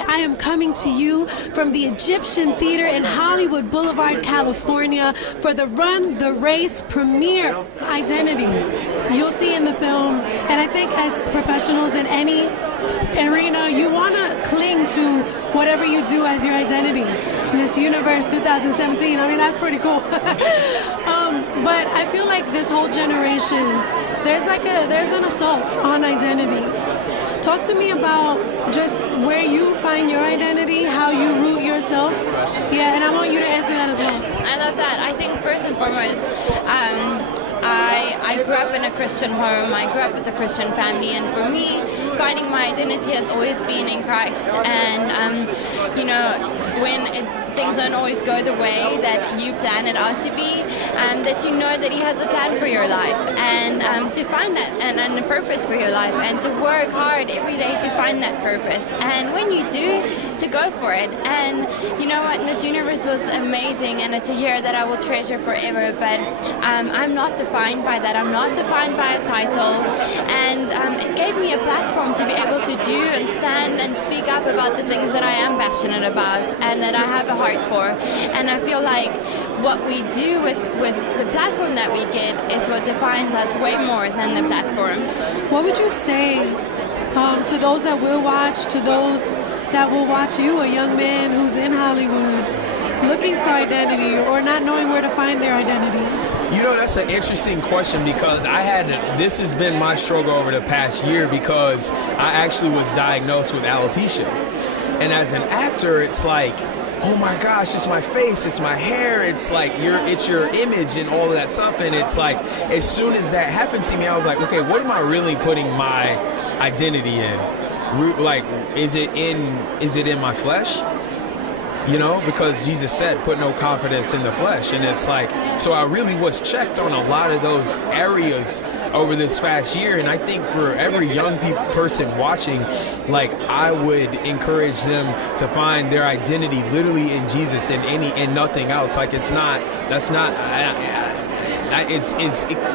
I am coming to you from the Egyptian Theater in Hollywood Boulevard, California for the Run the Race premiere, Identity. You'll see in the film, and I think as professionals in any arena, you want to cling to whatever you do as your identity. Miss Universe 2017, I mean, that's pretty cool. But I feel like this whole generation, there's an assault on identity. Talk to me about just where you find your identity, how you root yourself. Yeah, and I want you to answer that as well. I love that. I think first and foremost, I grew up in a Christian home. I grew up with a Christian family, and for me, finding my identity has always been in Christ. And when things don't always go the way that you plan it out to be, that you know that He has a plan for your life, and to find that and a purpose for your life, and to work hard every day to find that purpose. And when you do, to go for it. And you know what, Miss Universe was amazing, and it's a year that I will treasure forever. But I'm not defined by that. I'm not defined by a title, and it gave me a platform to be able to do and stand and speak up about the things that I am passionate about and that I have a heart for. And I feel like what we do with the platform that we get is what defines us way more than the platform. What would you say to those that will watch, to those that will watch you, a young man who's in Hollywood, looking for identity or not knowing where to find their identity? You know, that's an interesting question, because this has been my struggle over the past year, because I actually was diagnosed with alopecia. And as an actor, it's like, oh my gosh, it's my face, it's my hair, it's like it's your image and all of that stuff. And it's like, as soon as that happened to me, I was like, okay, what am I really putting my identity in? Like, is it in my flesh? You know, because Jesus said, put no confidence in the flesh. And it's like, so I really was checked on a lot of those areas over this past year. And I think for every young person watching, like, I would encourage them to find their identity literally in Jesus and nothing else. Like, I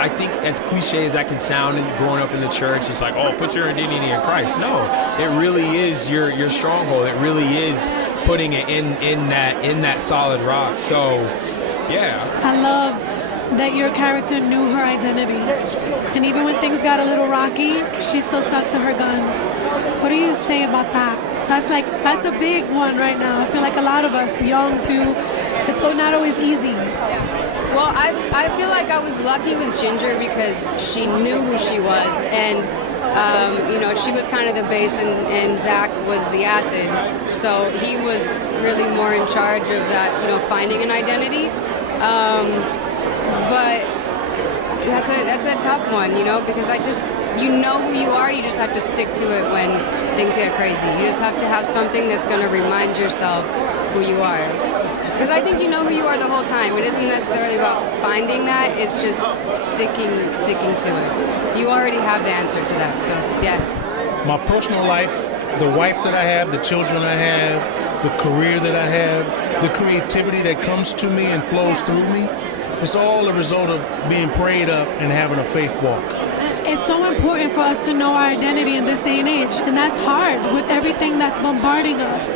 think as cliche as that can sound, and growing up in the church, it's like, oh, put your identity in Christ. No, it really is your stronghold. It really is putting it in that solid rock. So, yeah. I loved that your character knew her identity, and even when things got a little rocky, she still stuck to her guns. What do you say about that? That's a big one right now. I feel like a lot of us, young too, it's not always easy. Yeah. Well, I feel like I was lucky with Ginger because she knew who she was, and she was kind of the base, and Zach was the acid. So he was really more in charge of that, finding an identity. But that's a tough one, because you know who you are. You just have to stick to it when things get crazy. You just have to have something that's going to remind yourself who you are. Because I think you know who you are the whole time. It isn't necessarily about finding that. It's just sticking to it. You already have the answer to that. So, yeah. My personal life, the wife that I have, the children I have, the career that I have, the creativity that comes to me and flows through me, it's all a result of being prayed up and having a faith walk. It's so important for us to know our identity in this day and age, and that's hard with everything that's bombarding us.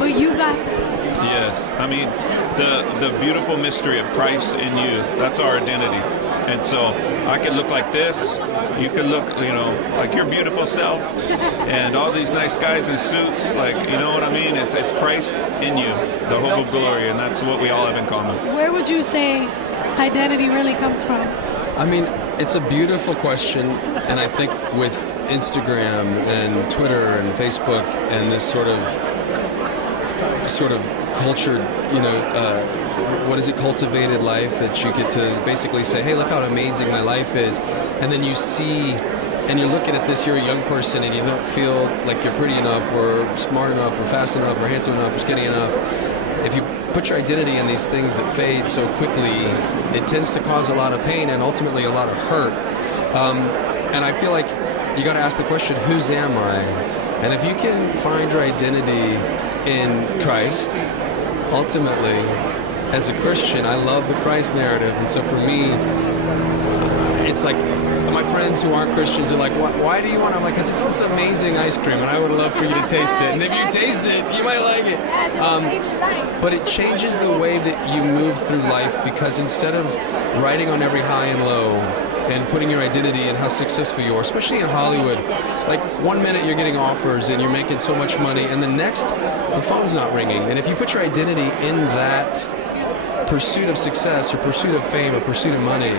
But you got that. Yes, I mean, the beautiful mystery of Christ in you, that's our identity. And so I could look like this, you could look, like your beautiful self, and all these nice guys in suits, like, you know what I mean? It's Christ in you, the hope of glory, and that's what we all have in common. Where would you say identity really comes from? I mean, it's a beautiful question, and I think with Instagram and Twitter and Facebook and this sort of cultured, cultivated life that you get to basically say, hey, look how amazing my life is. And then you see, and you're looking at this, you're a young person and you don't feel like you're pretty enough or smart enough or fast enough or handsome enough or skinny enough. If you put your identity in these things that fade so quickly, it tends to cause a lot of pain and ultimately a lot of hurt. And I feel like you got to ask the question, whose am I? And if you can find your identity in Christ, ultimately, as a Christian, I love the Christ narrative. And so for me, it's like my friends who aren't Christians are like, why do you want? I'm like, because it's this amazing ice cream, and I would love for you to taste it. And if you taste it, you might like it. But it changes the way that you move through life, because instead of riding on every high and low and putting your identity in how successful you are, especially in Hollywood, like 1 minute you're getting offers and you're making so much money, and the next, the phone's not ringing. And if you put your identity in that pursuit of success or pursuit of fame or pursuit of money,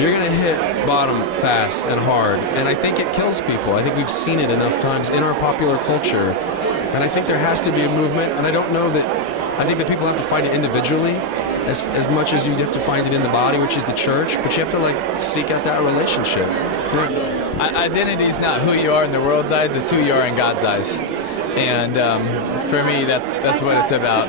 you're going to hit bottom fast and hard. And I think it kills people. I think we've seen it enough times in our popular culture. And I think there has to be a movement. And I think that people have to find it individually as much as you have to find it in the body, which is the church. But you have to like seek out that relationship. Yeah. Identity is not who you are in the world's eyes, it's who you are in God's eyes. And for me, that's what it's about.